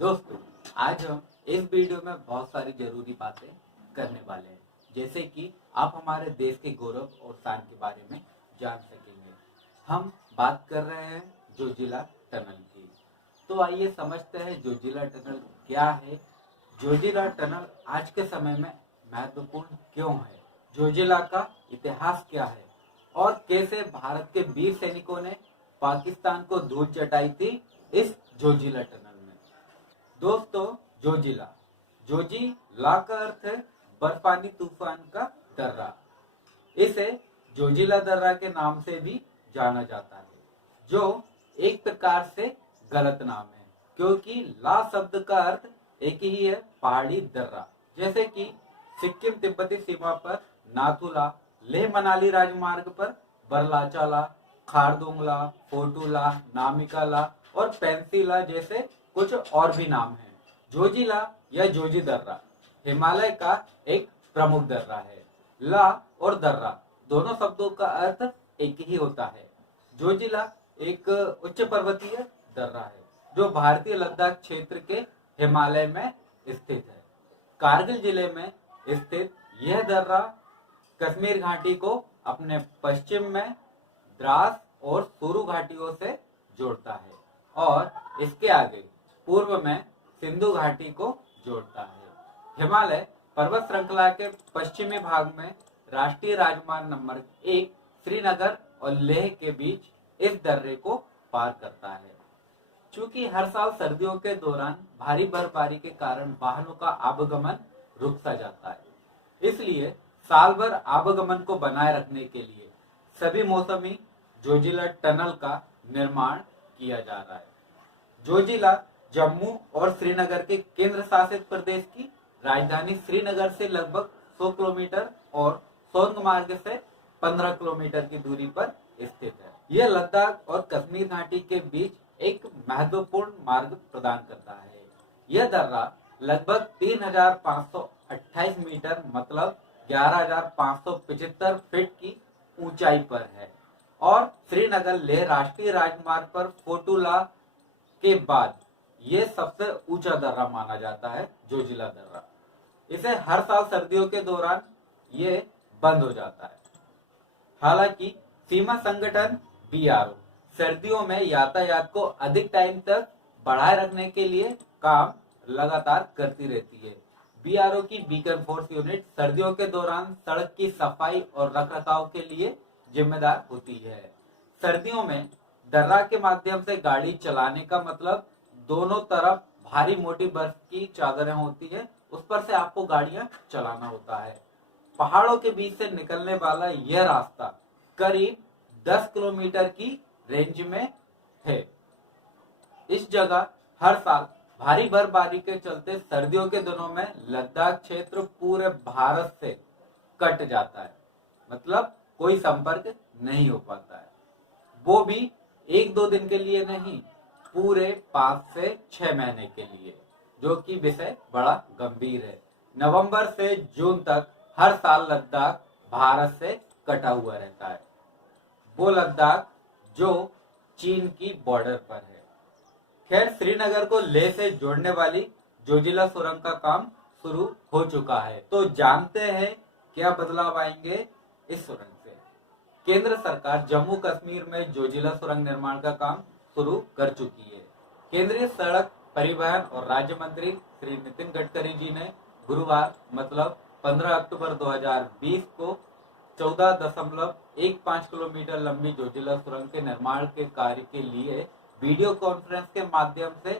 दोस्तों, आज हम इस वीडियो में बहुत सारी जरूरी बातें करने वाले हैं, जैसे कि आप हमारे देश के गौरव और शान के बारे में जान सकेंगे। हम बात कर रहे हैं जोजिला टनल की। तो आइए समझते हैं जोजिला टनल क्या है। जोजिला टनल आज के समय में महत्वपूर्ण क्यों है, जोजिला का इतिहास क्या है और कैसे भारत के वीर सैनिकों ने पाकिस्तान को धूल चटाई थी इस जोजिला टनल में। दोस्तों, जोजिला जोजिला का अर्थ है बर्फानी तूफान का दर्रा। इसे जोजिला दर्रा के नाम से भी जाना जाता है, जो एक प्रकार से गलत नाम है, क्योंकि ला शब्द का अर्थ एक ही है, पहाड़ी दर्रा। जैसे कि सिक्किम तिब्बती सीमा पर नाथुला, लेह मनाली राजमार्ग पर बरलाचाला, खारदुंगला, फोटूला, नामिकाला और पेंसिला जैसे कुछ और भी नाम हैं। जोजिला या जोजी दर्रा हिमालय का एक प्रमुख दर्रा है। ला और दर्रा दोनों शब्दों का अर्थ एक ही होता है। जोजिला एक उच्च पर्वतीय दर्रा है जो भारतीय लद्दाख क्षेत्र के हिमालय में स्थित है। कारगिल जिले में स्थित यह दर्रा कश्मीर घाटी को अपने पश्चिम में द्रास और सुरु घाटियों से जोड़ता है और इसके आगे पूर्व में सिंधु घाटी को जोड़ता है। हिमालय पर्वत श्रृंखला के पश्चिमी भाग में राष्ट्रीय राजमार्ग नंबर 1 श्रीनगर और लेह के बीच इस दर्रे को पार करता है। चूंकि हर साल सर्दियों के दौरान भारी बर्फबारी के कारण वाहनों का आवागमन रुक सा जाता है, इसलिए साल भर आवागमन को बनाए रखने के लिए सभी मौसमी जोजिला टनल का निर्माण किया जा रहा है। जोजिला जम्मू और श्रीनगर के केंद्र शासित प्रदेश की राजधानी श्रीनगर से लगभग 100 किलोमीटर और सोनग मार्ग से 15 किलोमीटर की दूरी पर स्थित है। यह लद्दाख और कश्मीर घाटी के बीच एक महत्वपूर्ण मार्ग प्रदान करता है। यह दर्रा लगभग 3528 मीटर मतलब 11,575 फीट की ऊंचाई पर है और श्रीनगर लेह राष्ट्रीय राजमार्ग पर फोटूला के बाद ये सबसे ऊंचा दर्रा माना जाता है, जोजिला दर्रा। इसे हर साल सर्दियों के दौरान ये बंद हो जाता है। हालांकि सीमा संगठन बीआरओ सर्दियों में यातायात को अधिक टाइम तक बढ़ाए रखने के लिए काम लगातार करती रहती है। बीआरओ की बीकन फोर्स यूनिट सर्दियों के दौरान सड़क की सफाई और रखरखाव के लिए जिम्मेदार होती है। सर्दियों में दर्रा के माध्यम से गाड़ी चलाने का मतलब दोनों तरफ भारी मोटी बर्फ की चादरें होती है, उस पर से आपको गाड़ियां चलाना होता है। पहाड़ों के बीच से निकलने वाला यह रास्ता करीब 10 किलोमीटर की रेंज में है। इस जगह हर साल भारी बर्फबारी के चलते सर्दियों के दिनों में लद्दाख क्षेत्र पूरे भारत से कट जाता है, मतलब कोई संपर्क नहीं हो पाता है। वो भी 1-2 दिन के लिए नहीं, पूरे 5 से 6 महीने के लिए, जो कि विषय बड़ा गंभीर है। नवंबर से जून तक हर साल लद्दाख भारत से कटा हुआ रहता है। वो लद्दाख जो चीन की बॉर्डर पर है। खैर, श्रीनगर को लेह से जोड़ने वाली जोजिला सुरंग का काम शुरू हो चुका है। तो जानते हैं क्या बदलाव आएंगे इस सुरंग से। केंद्र सरकार जम्मू कश्मीर में जोजिला सुरंग निर्माण का काम शुरू कर चुकी है। केंद्रीय सड़क परिवहन और राज्य मंत्री श्री नितिन गडकरी जी ने गुरुवार मतलब 15 अक्टूबर 2020 को 14.15 किलोमीटर लंबी जोजिला सुरंग के निर्माण के कार्य के लिए वीडियो कॉन्फ्रेंस के माध्यम से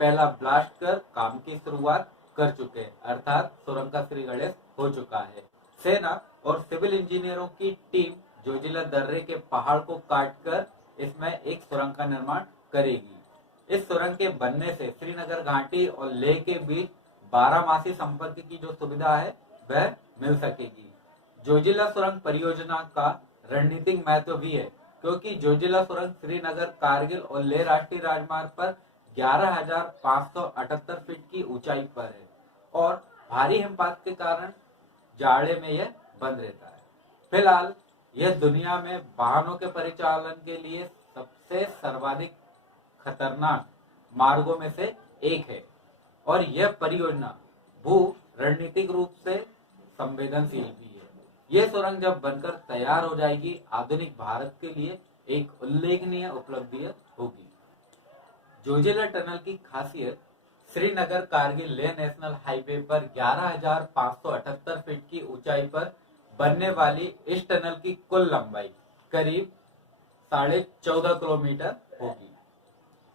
पहला ब्लास्ट कर काम की शुरुआत कर चुके हैं, अर्थात सुरंग का श्री गणेश हो चुका है। सेना और सिविल इंजीनियरों की टीम जोजिला दर्रे के पहाड़ को काटकर इसमें एक सुरंग का निर्माण करेगी। इस सुरंग के बनने से श्रीनगर घाटी और लेह के बीच 12 संपर्क की जो सुविधा है वह मिल सकेगी। जोजिला सुरंग परियोजना का रणनीतिक महत्व भी है, क्योंकि जोजिला सुरंग श्रीनगर, कारगिल और लेह राष्ट्रीय राजमार्ग पर 11,578 फीट की ऊंचाई पर है और भारी हिमपात के कारण जाड़े में यह बंद रहता है। फिलहाल यह दुनिया में वाहनों के परिचालन के लिए सबसे सर्वाधिक खतरनाक मार्गों में से एक है। और यह परियोजना भू रणनीतिक रूप से संवेदनशील भी है। यह सुरंग जब बनकर तैयार हो जाएगी, आधुनिक भारत के लिए एक उल्लेखनीय उपलब्धि होगी। जोजिला टनल की खासियत श्रीनगर कारगिल लेह नेशनल हाईवे पर 11,578 फीट की ऊंचाई पर बनने वाली इस टनल की कुल लंबाई करीब 14.5 किलोमीटर होगी।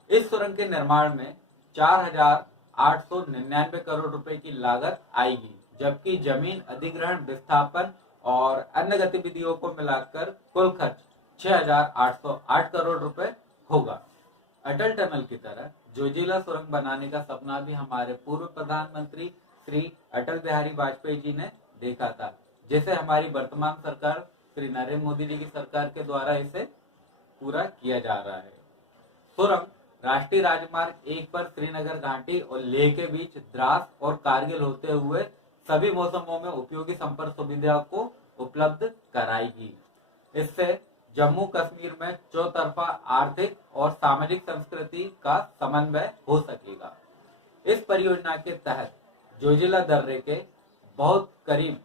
इस सुरंग के निर्माण में 4,899 करोड़ रुपए की लागत आएगी, जबकि जमीन अधिग्रहण, विस्थापन और अन्य गतिविधियों को मिलाकर कुल खर्च 6,808 करोड़ रुपए होगा। अटल टनल की तरह जोजिला सुरंग बनाने का सपना भी हमारे पूर्व प्रधानमंत्री श्री अटल बिहारी वाजपेयी जी ने देखा था, जिसे हमारी वर्तमान सरकार श्री नरेंद्र मोदी जी की सरकार के द्वारा इसे पूरा किया जा रहा है। सुरंग राष्ट्रीय राजमार्ग 1 पर श्रीनगर घाटी और लेह के बीच द्रास और कारगिल होते हुए सभी मौसमों में उपयोगी संपर्क सुविधा को उपलब्ध कराएगी। इससे जम्मू कश्मीर में चौतरफा आर्थिक और सामाजिक संस्कृति का समन्वय हो सकेगा। इस परियोजना के तहत जोजिला दर्रे के बहुत करीब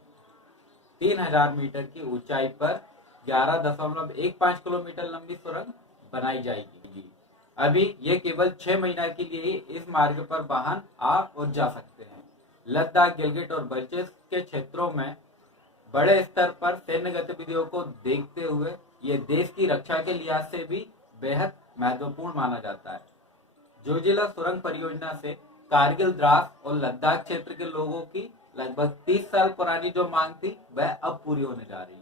3,000 मीटर की ऊंचाई पर 11.15 किलोमीटर लंबी सुरंग बनाई जाएगी। अभी ये केवल 6 महीने के लिए ही इस मार्ग पर वाहन आ और जा सकते हैं। लद्दाख, गिलगिट और बल्चिस्तान के क्षेत्रों में बड़े स्तर पर सैन्य गतिविधियों को देखते हुए ये देश की रक्षा के लिहाज से भी बेहद महत्वपूर्ण माना जाता है। जोजिला सुरंग परियोजना से कारगिल, द्रास और लद्दाख क्षेत्र के लोगों की लगभग 30 साल पुरानी जो मांग थी वह अब पूरी होने जा रही है।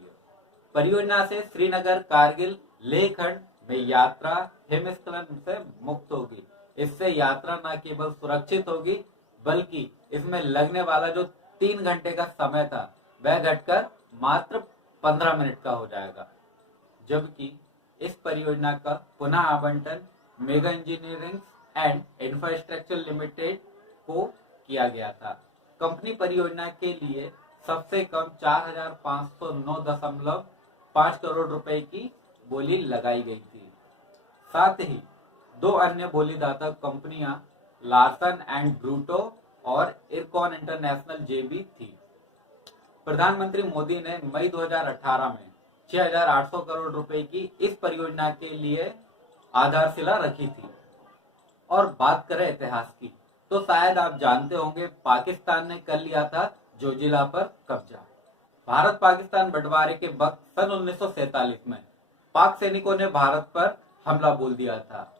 परियोजना से श्रीनगर, कारगिल, लेह खंड में यात्रा हिमस्खलन से मुक्त होगी। इससे यात्रा न केवल सुरक्षित होगी बल्कि इसमें लगने वाला जो 3 घंटे का समय था वह घटकर मात्र 15 मिनट का हो जाएगा। जबकि इस परियोजना का पुनः आवंटन mega engineering and infrastructure limited को किया गया था। कंपनी परियोजना के लिए सबसे कम 4,509.5 करोड़ रुपए की बोली लगाई गई थी। साथ ही 2 अन्य बोलीदाता कंपनियां लार्सन एंड ब्रूटो और इरकॉन इंटरनेशनल जेबी थी। प्रधानमंत्री मोदी ने मई 2018 में 6,800 करोड़ रुपए की इस परियोजना के लिए आधारशिला रखी थी। और बात करें इतिहास की तो शायद आप जानते होंगे पाकिस्तान ने कर लिया था जोजिला पर कब्जा। भारत पाकिस्तान बंटवारे के वक्त सन 1947 में पाक सैनिकों ने भारत पर हमला बोल दिया था।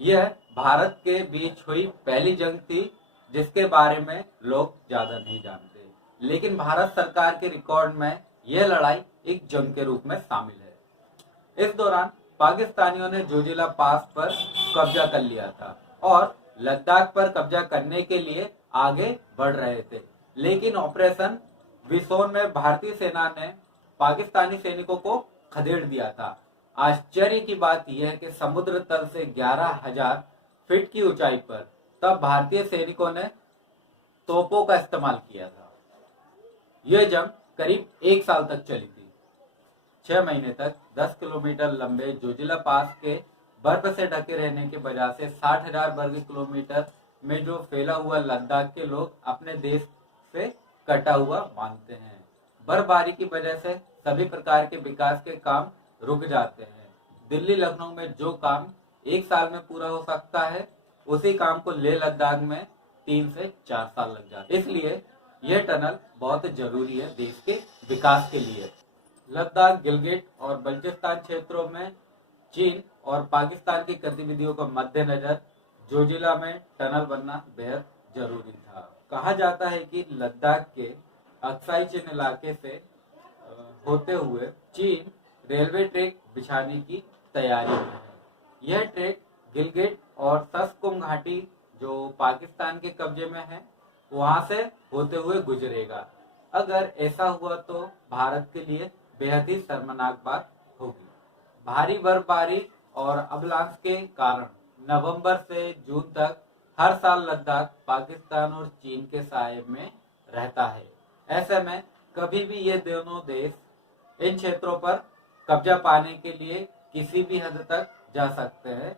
यह भारत के बीच हुई पहली जंग थी जिसके बारे में लोग ज्यादा नहीं जानते, लेकिन भारत सरकार के रिकॉर्ड में यह लड़ाई एक जंग के रूप में शामिल है। इस दौरान पाकिस्तानियों ने जोजिला पास पर कब्जा कर लिया था और लद्दाख पर कब्जा करने के लिए आगे बढ़ रहे थे, लेकिन ऑपरेशन विसोन में भारतीय सेना ने पाकिस्तानी सैनिकों को खदेड़ दिया था। आश्चर्य की बात यह है कि समुद्र तल से 11,000 फीट की ऊंचाई पर तब भारतीय सैनिकों ने तोपों का इस्तेमाल किया था। यह जंग करीब 1 साल तक चली थी। 6 महीने तक 10 किलोमीटर लंबे जोजिला पास के बर्फ से ढके रहने की वजह से 60,000 वर्ग किलोमीटर में जो फैला हुआ लद्दाख के लोग अपने देश से कटा हुआ मानते हैं। बर्फबारी की वजह से सभी प्रकार के विकास के काम रुक जाते हैं। दिल्ली, लखनऊ में जो काम 1 साल में पूरा हो सकता है उसी काम को लेह लद्दाख में 3 से 4 साल लग जाते हैं। इसलिए यह टनल बहुत जरूरी है देश के विकास के लिए। लद्दाख, गिलगिट और बल्चिस्तान क्षेत्रों में चीन और पाकिस्तान की गतिविधियों को मद्देनजर जोजिला में टनल बनना बेहद जरूरी था। कहा जाता है कि लद्दाख के अक्साई चीन इलाके से होते हुए चीन रेलवे ट्रैक बिछाने की तैयारी में है। यह ट्रैक गिलगिट और सस्कुम घाटी जो पाकिस्तान के कब्जे में है वहां से होते हुए गुजरेगा। अगर ऐसा हुआ तो भारत के लिए बेहद ही शर्मनाक बात होगी। भारी बर्फबारी और अवलांच के कारण नवंबर से जून तक हर साल लद्दाख पाकिस्तान और चीन के साये में रहता है। ऐसे में कभी भी ये दोनों देश इन क्षेत्रों पर कब्जा पाने के लिए किसी भी हद तक जा सकते हैं।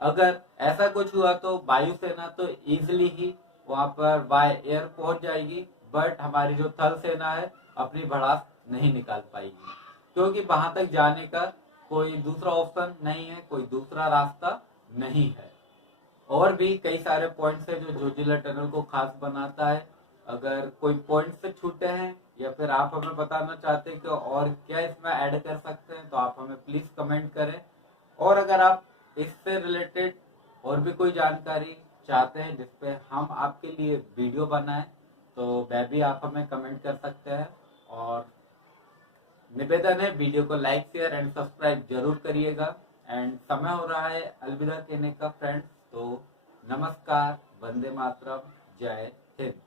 अगर ऐसा कुछ हुआ तो वायुसेना तो इजिली ही वहां पर बाय एयर पहुंच जाएगी, बट हमारी जो थल सेना है अपनी भड़ास नहीं निकाल पाएगी, क्योंकि वहां तक जाने का कोई दूसरा ऑप्शन नहीं है, कोई दूसरा रास्ता नहीं है। और भी कई सारे पॉइंट्स है जो जोजिला टनल को खास बनाता है। अगर कोई पॉइंट से छूटे हैं या फिर आप हमें बताना चाहते हैं कि और क्या इसमें ऐड कर सकते हैं, तो आप हमें प्लीज कमेंट करें। और अगर आप इससे रिलेटेड और भी कोई जानकारी चाहते हैं जिसपे हम आपके लिए वीडियो बनाएं, तो वह भी आप हमें कमेंट कर सकते हैं। और निवेदन है, वीडियो को लाइक शेयर एंड सब्सक्राइब जरूर करिएगा। एंड समय हो रहा है अलविदा कहने का फ्रेंड्स, तो नमस्कार, वंदे मातरम, जय हिंद।